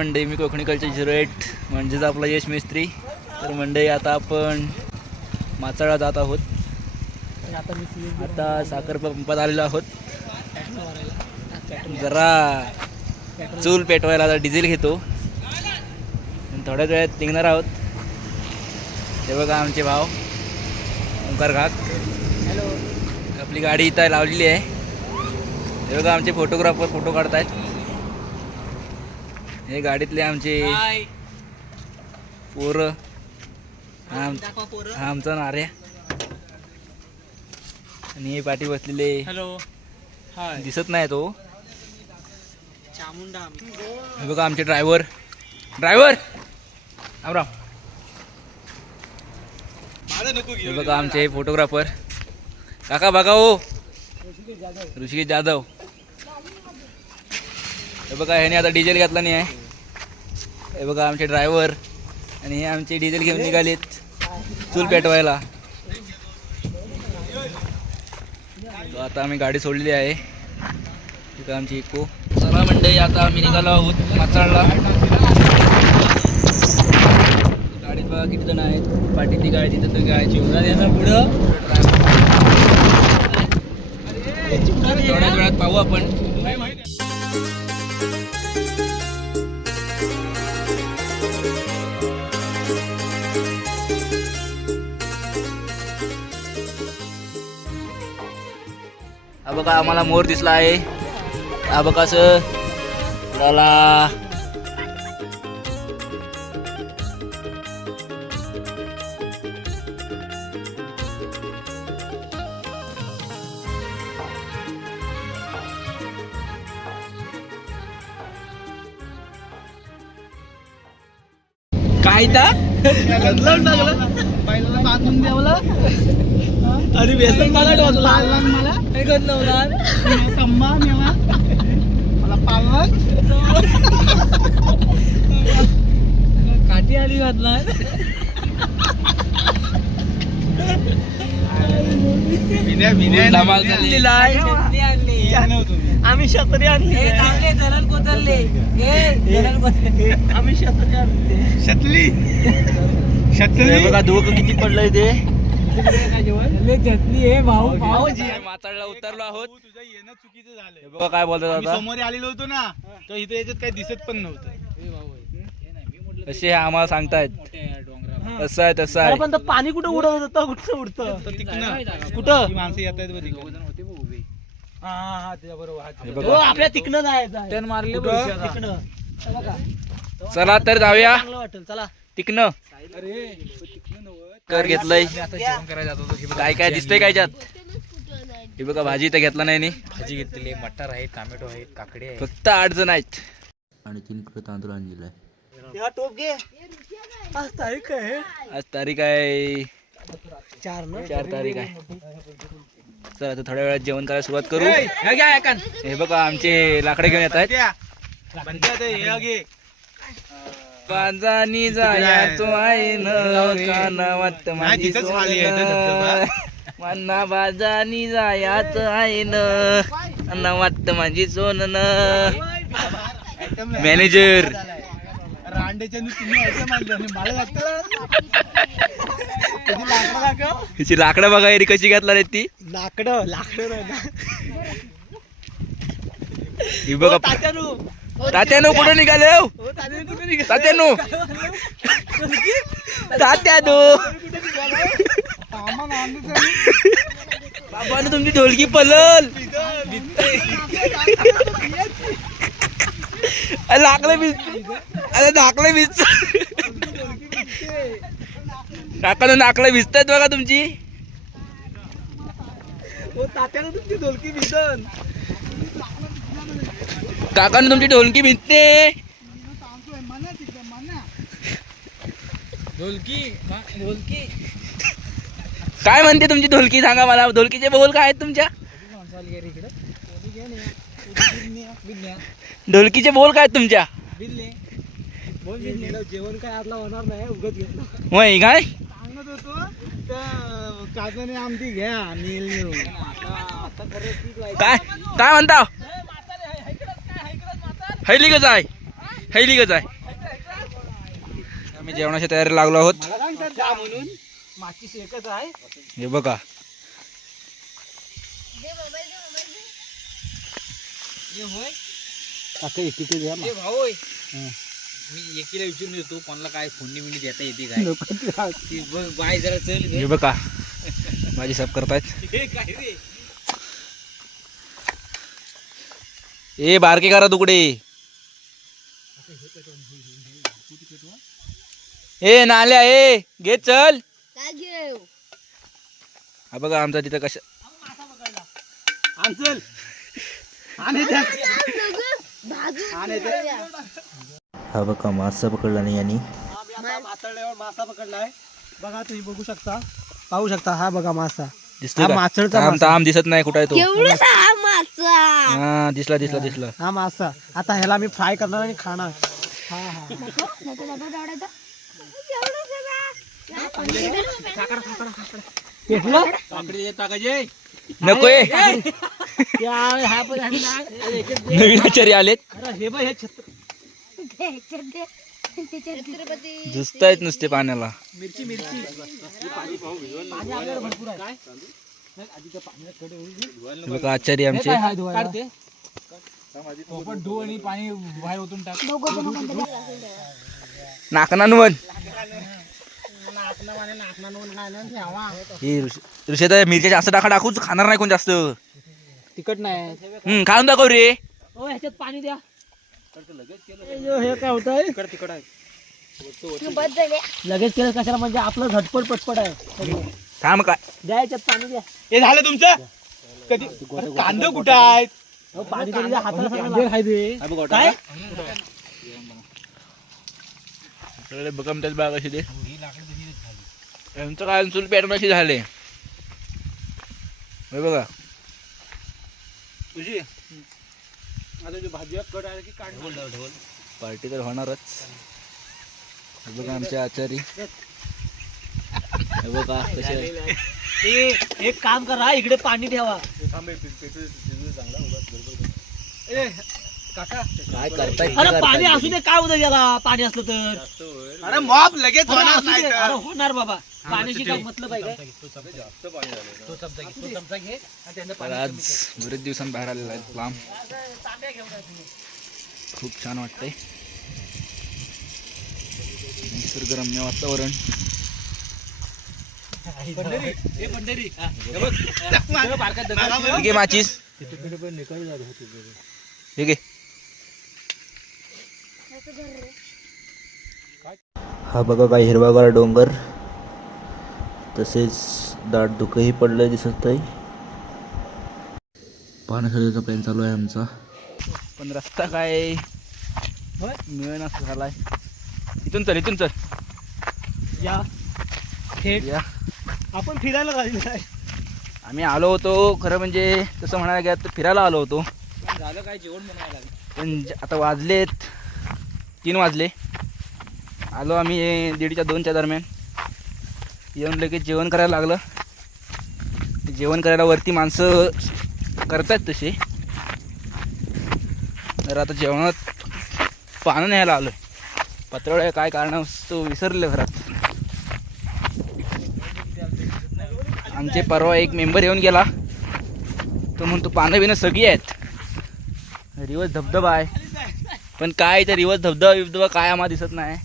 मंडई मी Konkani culture zero eight म्हणजेच आपला यश मिस्त्री. तर मंडई आता आपण माचाळा जात आहोत. आता साखर पंपात आलेलो आहोत. जरा चूल पेटवायला आता डिझेल घेतो. थोड्याच वेळात निघणार आहोत. हे बघा आमचे भाव. ओंकार घाक हॅलो आपली गाडी इथं लावलेली आहे. हे बघा आमचे फोटोग्राफर फोटो काढतायत. हे गाडीतले आमचे पोरं. हा आमचा नार्या आणि हे पाठी बसलेले हॅलो दिसत नाही तो. चामुंडा हे बघा आमचे ड्रायव्हर. ड्रायव्हर! राम हे बघा आमचे फोटोग्राफर. काका बघा हो. ऋषिकेश जाधव. हे बघा ह्याने आता डिझेल घातला नाही आहे. हे बघा आमचे ड्रायव्हर आणि हे आमचे डिझेल घेऊन निघालेत चूल पेटवायला. आता आम्ही गाडी सोडलेली आहे. तिथं आमची इको. चला मंडळी आता आम्ही निघालो आहोत माचाळला. गाडीत बघा किती जण आहेत. पाठीतली गाडी तिथं तर गायची पुढं. थोड्याच वेळात पाहू आपण. हा बघा आम्हाला मोर दिसला आहे. हा बघा असं. उडाला काय ता बांधून द्यावला आणि व्यसन मला टोचला मला. हे करत नव्हता मला पालला काठी आली घातला. आम्ही छत्री आणली. धरण कोतरले. आम्ही छत्री आणली. शतली बघा किती पडलंय ते. हे माताळला उतरलो आहोत. तुझं येणं चुकीचं झालं हे बघा काय बोलतात समोर आलेलो होतो ना तर इथे याच्यात काही दिसत पण नव्हतं. हे आम्हाला सांगतायत. तसं आहे तसं आहे. पण पाणी कुठं उडत होतं? कुठं उडतं? तर तिकडनं कुठं? माणसं येत आहेत बरोबर आपल्या तिकडं जायचं मारले? तिकडं. चला तर जाऊया. चांगलं वाटेल चला. तिकनं. अरे कर घेतलंय. आता जेवण करायला जातो तो. काय काय दिसतंय काय याच्यात? हे बघा भाजी तर घेतला नाही. भाजी घेतलेली आहे मटार आहेत टोमॅटो आहेत काकडे आहेत. फक्त आठ जण आहेत. आणि तीन किलो तांदूळ आणलेला आहे. हा टोप घे. आज तारीख आहे. आज तारीख आहे. चार ना? चार तारीख आहे. चला आता थोड्या वेळात जेवण करायला सुरुवात करू. हे बघा आमचे लाकडे घेऊन येत आहेत त्या. बनत्या ते हे घे. पाजानी जाया तो आहे न कानावात माझी सोन. मन्ना बाजानी जायाच आहे न नवात माझी सोन. मॅनेजर त्याची लाकडं दाखव. हिची लाकडं बघा एरी कशी घातला रे ती. लाकडं लाकडं. ही बघा. तात्यानू तात्यानो कुठं निघाले हो? हो, तात्यानू कुठे निघाले? तात्यानो तात्यानो आणलं तरी. बाबानं तुमची ढोलकी पलल लाकडं बीज अरे नाकलं बीज काकानं नाकलं भिजतायत बघा तुमची हो तात्यानं तुमची ढोलकी भिजन काकानं तुमची ढोलकी भिजते. ढोलकी ढोलकी. काय म्हणते तुमची ढोलकी? सांगा मला. ढोलकीचे बोल काय आहेत तुमच्या? ढोलकीचे बोल काय आहेत तुमच्या? बिल्ले बोल बिल्ले जेवण काय आतला होणार नाही उगत घेतलं वय काय? सांगत होतो त्या काकाने आमची घ्या नेऊन. काय? काय म्हणता? हैली कसं आहे थैलीगच आहे आम्ही जेवणाच्या तयारी लागलो आहोत. म्हणून माचीस एकच आहे हे बघा. आता एकीचे द्या मग. भाऊ मी एकीला विचारून येतो कोणाला काय फोडणी बिंडी देता येते काय. ती बघ बाय जरा चल. हे बघा. भाजी साफ करतायत. हे काय रे? ए बारके करा तुकडे ए नाल्या ए घे चल. हा बघा आमचा तिथं कशा आण चल. आण हे. आण बघा मासा पकडला नाही यांनी. मासळल्यावर मासा पकडलाय बघा तुम्ही बघू शकता. पाहू शकता हा बघा मासा. दिसतोय हा का? मासळचा मासा. थांब दिसत नाही कुठं आहे तो? हा दिसला दिसला दिसला. हा मासा. आता ह्याला मी फ्राय करणार आणि खाणार. हा हा. भेटलं नकोय. नवीन आचार्य आलेत. अरे, नुसते पाण्याला. मिरची मिरची आचार्य आमचे. आणि पाणी बाहेर ओतून टाक. नाकनानवन. ही ऋषी तर मिरच्या जास्त टाका टाकूच खाणार नाही कोण जास्त. तिखट नाही. हम्म खाऊन दाखव रे. ओ ह्याच्यात पाणी द्या. हे काय होत आहे. लगेच केलं कशाला म्हणजे आपलं झटपट पटपट आहे. थांब काय. द्या याच्यात पाणी द्या. हे झालं तुमचं? कधी? कांदा कुठं आहेत? अहो, पाणी तरी द्या हाताला सांगा. काय? सगळे बघमतात बाग अशी ते यांचं काय चूल पेटून अशी झाले. हे बघा. तुझी आता जी भाजी कट आहे की काढ पार्टी तर होणारच. हे बघा आमचे आचारी. हे बघा कसे एक काम करा इकडे पाणी ठेवा. काका काय करताय? अरे पाणी असू दे काय उद्या याला पाणी असलं तर. अरे मॉप लगेच अरे होणार असू नाही दे, तर. अरे होणार बाबा. पाण्याशी काय मतलब आहे काय? तर आज बरेच दिवसांनी बाहेर आलेला आहे लांब. खूप छान वाटतंय. निसर्गरम्य वातावरण. हे. घे माचीस. हे घे. हा बघा काय हिरवागार डोंगर. तसेच दाट धुकंही पडलं दिसत आहे. पाहण्यासाठीचा प्लॅन चालू आहे आमचा. पण रस्ता काय? मिळेल असं झालाय. इथून चल इथून चल. या. थेट. या. आपण फिरायला झालेलं आहे आम्ही आलो होतो खरं म्हणजे तसं म्हणायला गेलं तर फिरायला आलो होतो. झालं काय जेवण बनवायला? पण आता वाजलेत. तीन वाजले. आलो आम्ही दीडच्या दोनच्या दरम्यान. येऊन लगेच जेवण करायला लागलं. जेवण करायला वरती माणसं करतात तसे. तर आता जेवणात पानं न्यायला आलो पत्रवळ्या काय कारण तो विसरले घरात. आमचे परवा एक मेंबर येऊन गेला. तो म्हणतो पानं बिनं सगळी आहेत. रिवर्स धबधबा आहे. पण काय इथं रिवर्स धबधबा बिबधबा काय आम्हाला दिसत नाही.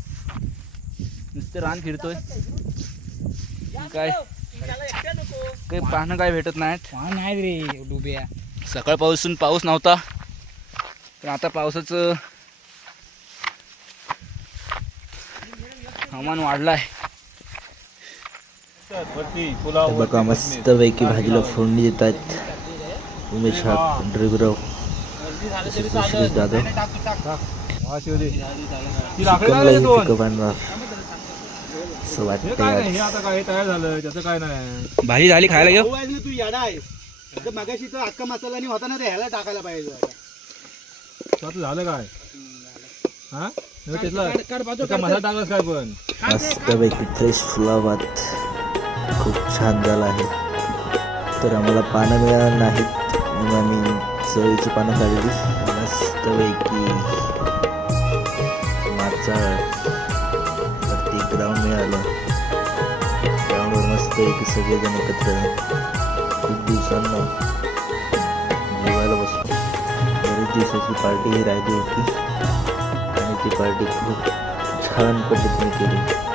नुसतं रान फिरतोय. काय? काही पाहणं काय भेटत नाहीत. नाही रे डुब्या सकाळपासून पाऊस नव्हता. पण आता पावसाचं हवामान वाढलाय. बघा मस्त पैकी भाजीला फोडणी देत आहेत उमेश ड्रिगराव सुरेश जाधव आता तयार झालं त्याचं काय नाही भाजी झाली खायला घेऊ. ना तू याडा आहेस मगाशी तर अक्का मसाला आणि होता ना ते ह्याला टाकायला पाहिजे झालं काय हा मस्तपैकी फ्रेश फुलावात. खूप छान झाला आहे. तर आम्हाला पानं मिळाली नाहीत म्हणून आम्ही चवळीची पानं काढली मस्तपैकी आजचा वरती ग्राउंड मिळालं. ग्राउंडवर मस्त एक सगळेजण एकत्र खूप दिवसांना जेवायला बसलो. बरेच दिवसाची पार्टी ही राहिली होती. आणि ती पार्टी खूप छान पद्धतीने केली.